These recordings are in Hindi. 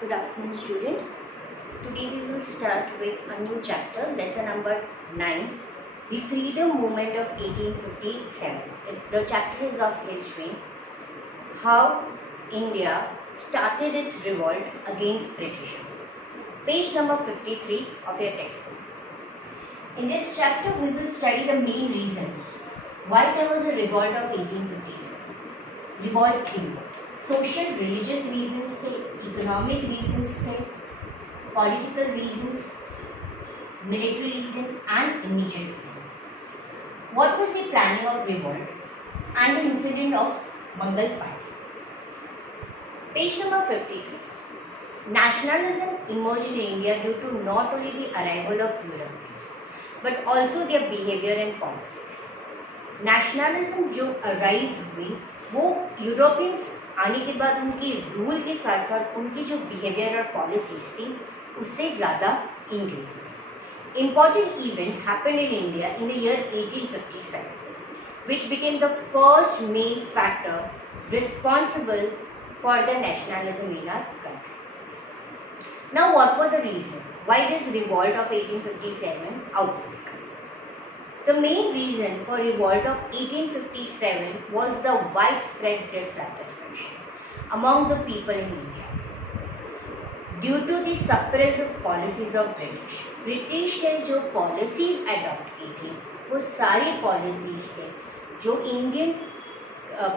Good afternoon, student. Today we will start with a new chapter, lesson number 9, the freedom movement of 1857. The chapter is of history, how India started its revolt against British. Page number 53 of your textbook. In this chapter we will study the main reasons why there was a revolt of 1857. Revolt क्यों? Social religious reasons थे, economic reasons थे, political reasons, military reason and immediate reason. What was the planning of revolt and the incident of Mangal Party? Page number 53. Nationalism emerged in India due to not only the arrival of Europeans but also their behavior and policies. Nationalism जो arise हुई वो यूरोपियंस आने के बाद उनकी रूल के साथ साथ उनकी जो बिहेवियर और पॉलिसीज थी उससे ज़्यादा इंक्रीज हुई. Important event happened in India in the year 1857, which became the first main factor responsible for the nationalism in our country. Now, what were the reasons why this revolt of 1857 outbreak? The main reason for revolt of 1857 was the widespread dissatisfaction among the people in India due to the suppressive policies of British. British ने जो policies adopt की थी वो सारी policies थे जो Indian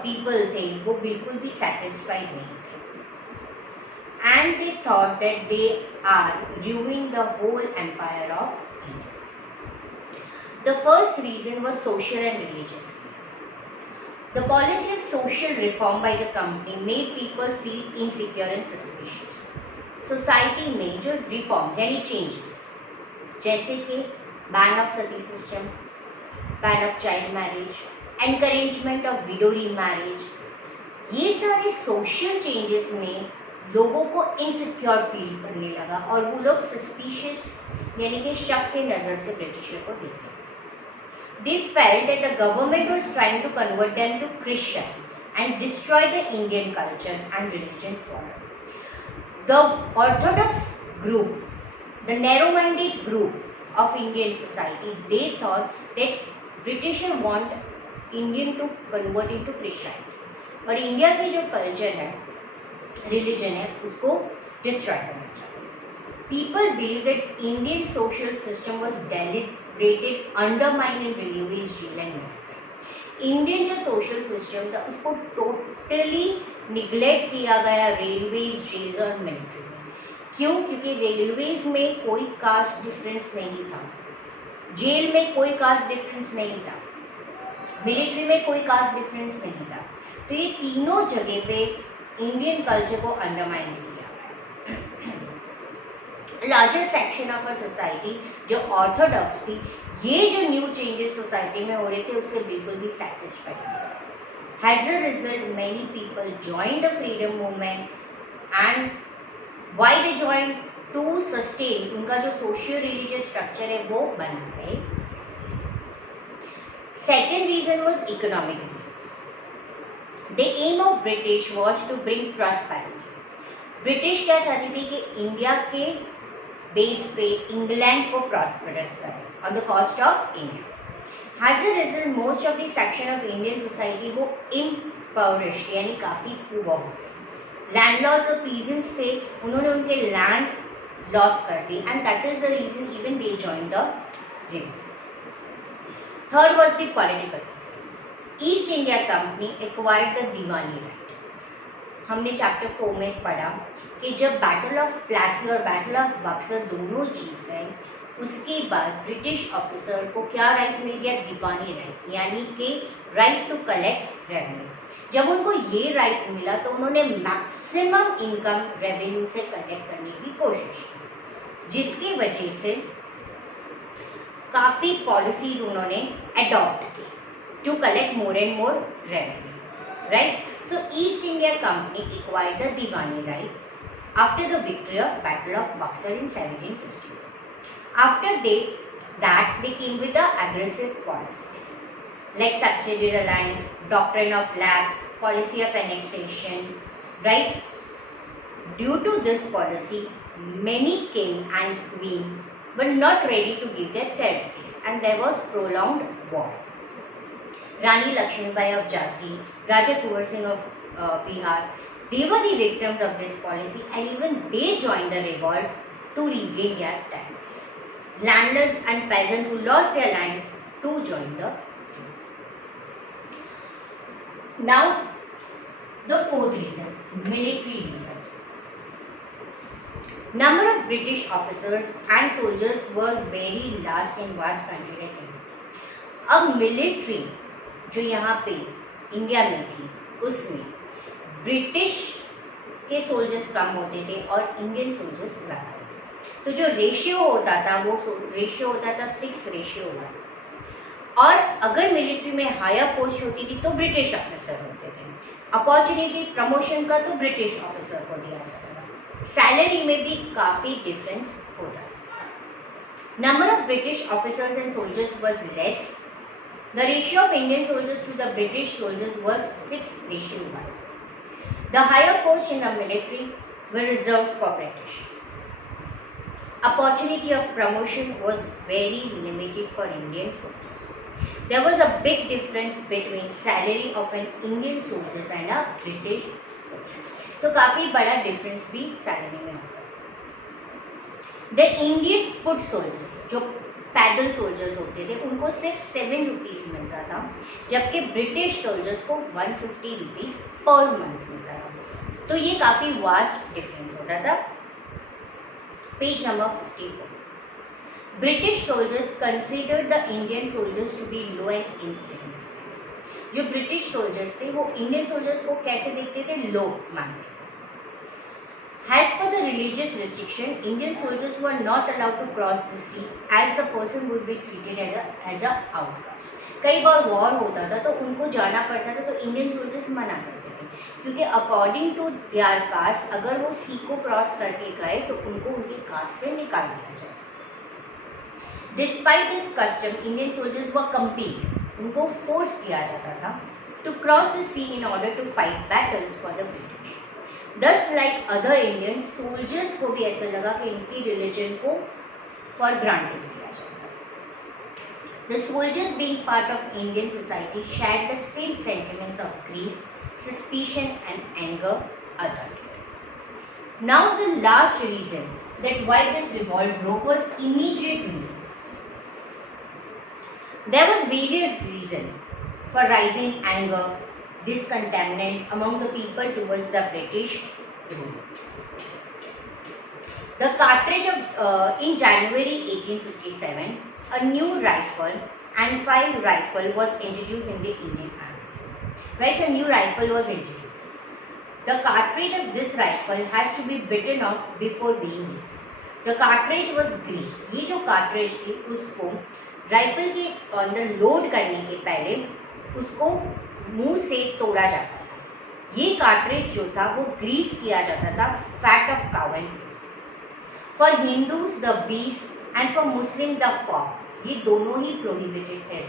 people थे वो बिल्कुल भी satisfied नहीं थे, and they thought that they are ruining the whole empire of India. The first reason was social and religious reason. The policy of social reform by the company made people feel insecure and suspicious. Society में जो reforms यानी changes जैसे कि ban of sati system, ban of child marriage, encouragement of widow remarriage, ये सारे social changes में लोगों को insecure feel करने लगा और वो लोग suspicious यानी कि शक के नज़र से ब्रिटिशर को देखने. They felt that the government was trying to convert them to Christian and destroy the Indian culture and religion forever. The orthodox group, the narrow-minded group of Indian society, they thought that British want Indian to convert into Christianity और इंडिया की जो कल्चर है, रिलीजन है, उसको डिस्ट्रॉय करना चाहते. People believe that Indian social system was deliberately undermined in railways, jail and military. Indian जो social system था उसको totally neglect किया गया रेलवेज, जेल्स और मिलिट्री में. क्यों? क्योंकि रेलवेज में कोई कास्ट डिफरेंस नहीं था, जेल में कोई कास्ट डिफरेंस नहीं था, मिलिट्री में कोई कास्ट डिफरेंस नहीं था. तो ये तीनों जगह पे इंडियन कल्चर को अंडरमाइन किया. Larger section of a society जो ऑर्थोडॉक्स थी, ये जो न्यू चेंजेस सोसाइटी में हो रहे थे उससे बिल्कुल भी सेटिस्फाइड नहीं. As a result many people join the freedom movement and why they join to sustain उनका जो सोशियो रिलीजियस स्ट्रक्चर है वो बना रहे. Second reason was economic reason. The aim of British was to bring prosperity. British क्या चाहती थी कि इंडिया के बेस पे इंग्लैंड को प्रॉस्परस करें on the cost of India. As a result most of the section of Indian society वो इम्पॉवरिश्ड यानी काफ़ी पुअर हो गए. लैंडलॉर्ड्स और पीजेंट्स थे, उन्होंने उनके लैंड लॉस कर दी and that is the reason even they join the revolt. Third was the political reason. East India Company acquired the Diwani right. हमने चैप्टर 4 में पढ़ा कि जब बैटल ऑफ प्लासी और बैटल ऑफ बक्सर दोनों जीत गए उसके बाद ब्रिटिश ऑफिसर को क्या राइट मिल गया? दीवानी राइट, यानी कि राइट टू कलेक्ट रेवेन्यू. जब उनको ये राइट मिला तो उन्होंने मैक्सिमम इनकम रेवेन्यू से कलेक्ट करने की कोशिश की, जिसकी वजह से काफ़ी पॉलिसीज उन्होंने अडॉप्ट की to collect more and more revenue. Right. So East India Company acquired the Diwani right after the victory of Battle of Buxar in 1764. After that they came with the aggressive policies like subsidiary alliance, doctrine of lapse, policy of annexation, right? Due to this policy many king and queen were not ready to give their territories and there was prolonged war. Rani Lakshmibai of Jhansi, Raja Kunwar Singh of Bihar, they were the victims of this policy and even they joined the revolt to regain their territories. Landlords and peasants who lost their lands too joined the revolt. Now the fourth reason, military reason. Number of British officers and soldiers was very large in vast country like India. अब मिलिट्री जो यहाँ पे इंडिया में थी उसमें ब्रिटिश के सोल्जर्स कम होते थे और इंडियन सोल्जर्स ज़्यादा होते थे। तो जो रेशियो होता था वो रेशियो होता था 6:1। और अगर मिलिट्री में हायर पोस्ट होती थी तो ब्रिटिश ऑफिसर होते थे। अपॉर्चुनिटी प्रमोशन का तो ब्रिटिश ऑफिसर को दिया जाता था। सैलरी में भी काफ़ी डिफरेंस होता था। Number of British officers and soldiers was less. The ratio of Indian soldiers to the British soldiers was 6:1. The higher posts in the military were reserved for British. Opportunity of promotion was very limited for Indian soldiers. There was a big difference between salary of an Indian soldier and a British soldier. तो काफ़ी बड़ा डिफरेंस भी सैलरी में होता है। The Indian foot soldiers जो पैदल सोल्जर्स होते थे उनको सिर्फ 7 रुपीज़ मिलता था, जबकि ब्रिटिश सोल्जर्स को 150 रुपीज़ पर मंथ मिलता था। तो ये काफ़ी वास्ट डिफरेंस होता था। Page number 54। British soldiers considered the Indian soldiers to be low and insignificant. जो ब्रिटिश सोल्जर्स थे वो इंडियन सोल्जर्स को कैसे देखते थे? लो मानते थे। As per the religious restriction, Indian soldiers were not allowed to cross the sea as the person would be treated as a outcast. कई बार वॉर होता था तो उनको जाना पड़ता था तो इंडियन सोल्जर्स मना करते थे क्योंकि अकॉर्डिंग टू देयर कास्ट अगर वो सी को क्रॉस करके गए तो उनको उनके कास्ट से निकाल दिया जाए। Despite this custom Indian soldiers were compelled, उनको फोर्स किया जाता था to cross the sea in order to fight battles for the British. Thus, like other Indians, soldiers को भी ऐसा लगा कि इनकी रिलीजन को for granted लिया जाता। The soldiers being part of Indian society shared the same sentiments of grief, suspicion and anger others did. Now the last reason that why this revolt broke was immediate reason. There was various reasons for rising anger, discontentment among the people towards the British rule. The cartridge of in January 1857, a new rifle and field rifle was introduced in the Indian Army. Right, a new rifle was introduced. The cartridge of this rifle has to be bitten off before being used. The cartridge was greased. ये जो cartridge थी उसको राइफल के अंदर लोड करने के पहले उसको मुंह से तोड़ा जाता था। ये कार्ट्रिज जो था वो ग्रीस किया जाता था fat of cow and for Hindus the beef and for Muslim the pork, ये दोनों ही प्रोहिबिटेड थे।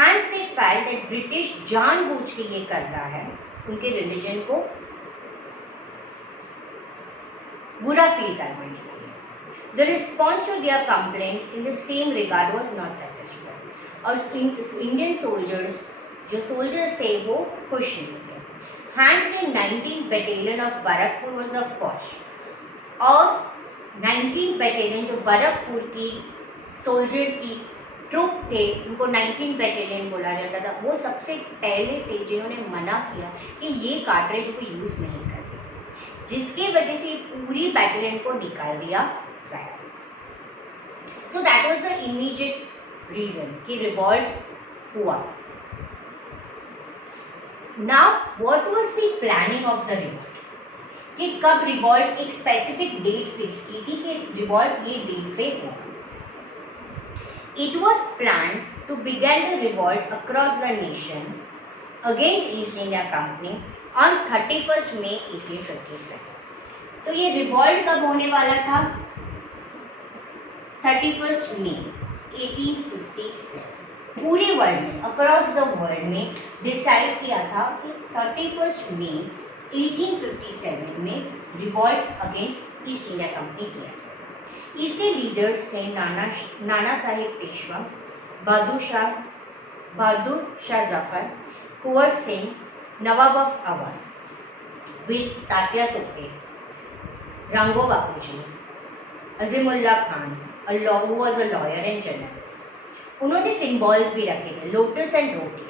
Hence they felt that British जानबूझ के ये कर रहा है उनके रिलीजन को बुरा फील करवाने के लिए। The response to their complaint in the same regard was not satisfied. और इंडियन सोल्जर्स जो सोल्जर्स थे वो खुश नहीं थे। हैंस ने 19 battalion of Barrackpore was the first, और 19 बटालियन जो बरकपुर की सोल्जर की ट्रूप थे उनको 19 बटालियन बोला जाता था, वो सबसे पहले थे जिन्होंने मना किया कि ये कार्ट्रिज को यूज़ नहीं करते, जिसके वजह से पूरी बटालियन को निकाल दिया गया। So that was the immediate reason कि रिवॉल्ट हुआ। Now, what was the planning of the revolt? कि कब रिवॉल्ट एक स्पेसिफिक डेट फिक्स की थी कि रिवॉल्ट ये डेट पे होगा। It was planned to begin the revolt across the nation against East India Company on 31st May 1857. तो ये रिवॉल्ट कब होने वाला था? 31st May 1857। पूरे वर्ल्ड में अक्रॉस द वर्ल्ड में डिसाइड किया था कि 31st मई 1857 में revolt against East India Company किया। इसके लीडर्स थे नाना साहेब पेशवा, बहादुर शाह जफर, कुंवर सिंह, नवाब of Awadh with Tatya Tope, Rango Bapuji, Azimullah Khan who was a lawyer and journalist. उन्होंने सिंबल्स भी रखे थे, lotus and roti.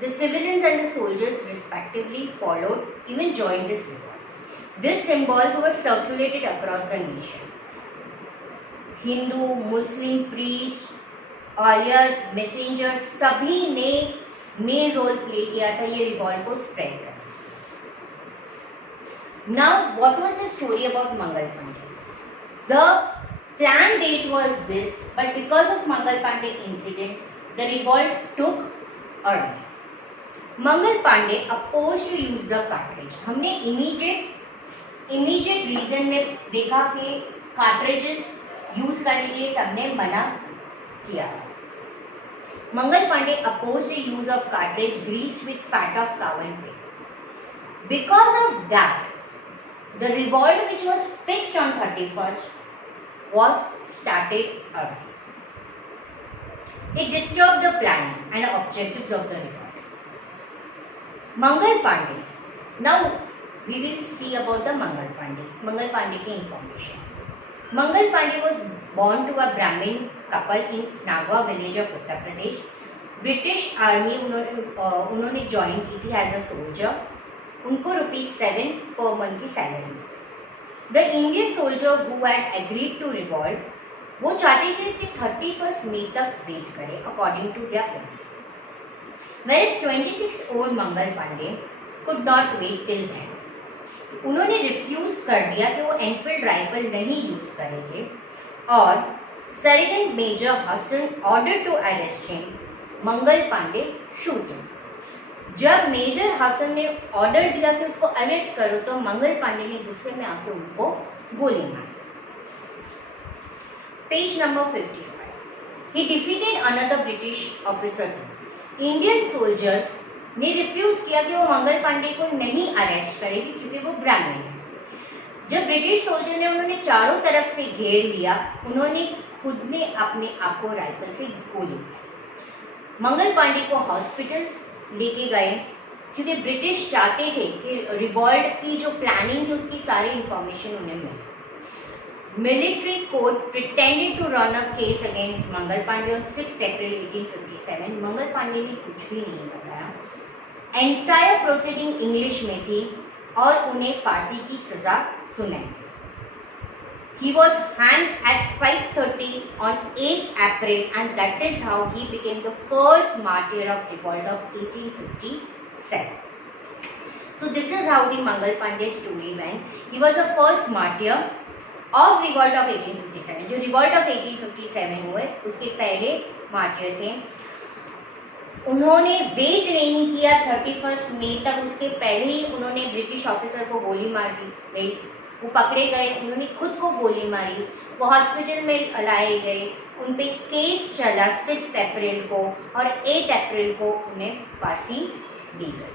The civilians and the soldiers respectively followed, even joined this revolt. These symbols were circulated across the nation. Hindu, Muslim, priest, ऑलियर्स, मैसेंजर्स सभी ने मेन रोल प्ले किया था ये रिवॉल्ट को स्प्रेड करने. Now, what was the story about Mangal Pandey? The planned date was this, but because of Mangal Pandey incident, the revolt took early. Mangal Pandey opposed to use the cartridge. हमने immediate reason में देखा कि cartridges use करने के लिए सबने मना किया. Mangal Pandey opposed the use of cartridge greased with fat of cow and pig. Because of that, the revolt which was fixed on 31st was started early. It disturbed the planning and objectives of the revolt. Mangal Pandey. Now we will see about the Mangal Pandey. Mangal Pandey की information. Mangal Pandey was born to a Brahmin couple in Nagwa village of Uttar Pradesh. British Army उन्होंने ज्वाइन की थी एज अ सोल्जर. उनको ₹7 per month की salary. The Indian soldier who had agreed to revolt, वो चाहते थे कि 31st May तक वेट करें according to their plan. Whereas 26-year-old Mangal Pandey could not wait till then. उन्होंने रिफ्यूज कर दिया कि वो एनफील्ड राइफल नहीं यूज करेंगे और sergeant major Hasan order to arrest him. Mangal Pandey shooting. जब मेजर हसन ने ऑर्डर दिया कि उसको अरेस्ट करो तो मंगल पांडे ने गुस्से में आकर उनको गोली मारी. Page number 55. ही defeated another British officer. Indian soldiers ने रिफ्यूज किया कि वो मंगल पांडे को नहीं अरेस्ट करेगी क्योंकि वो ब्राह्मण है. जब ब्रिटिश सोल्जर ने उन्होंने चारों तरफ से घेर लिया, उन्होंने खुद में अपने आप को राइफल से गोली मारी. मंगल पांडे को हॉस्पिटल लेके गए क्योंकि ब्रिटिश चाहते थे कि रिवॉल्ट की जो प्लानिंग थी उसकी सारी इंफॉर्मेशन उन्हें मिले. Military court pretended to run a case against Mangal Pandey on 6 April 1857. Mangal Pandey ने कुछ भी नहीं बताया. एंटायर प्रोसीडिंग इंग्लिश में थी और उन्हें फांसी की सजा सुनाई. He was hanged at 5:30 on 8 April and that is how he became the first martyr of revolt of 1857. So this is how the Mangal Pandey story went. He was the first martyr of revolt of 1857. जो revolt of 1857 हुए उसके पहले martyr थे. उन्होंने वेट नहीं किया 31 मई तक. उसके पहले ही उन्होंने ब्रिटिश ऑफिसर को गोली मार दी गई. वो पकड़े गए, उन्होंने खुद को गोली मारी. वो हॉस्पिटल में लाए गए. उन पे केस चला 6 अप्रैल को और 8 अप्रैल को उन्हें फांसी दी गई.